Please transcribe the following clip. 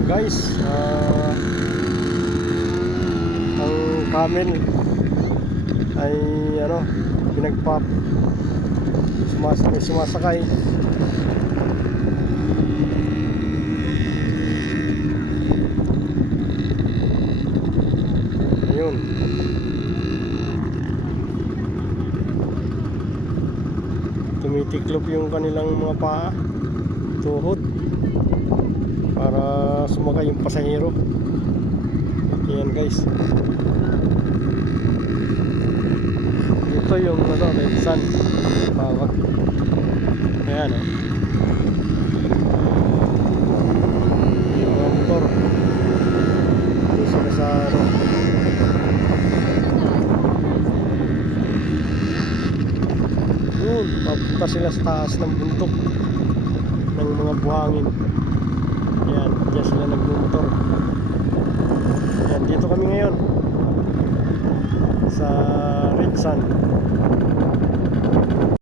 Ayan guys, ah, ang camel ay ano, pinagpap sumas sumasakay. Ayun. Tumitiklop yung kanilang mga paa, tuhod para sumakay yung pasahero. Ayan guys. Ito yung ano, red sun. Tawag. Ayan oh. Yung motor. Doon sila sa ano. Yun, papunta sila sa taas ng bundok ng mga buhangin. Diyan sila nagmumotor. Yan, dito kami ngayon sa Red Sun.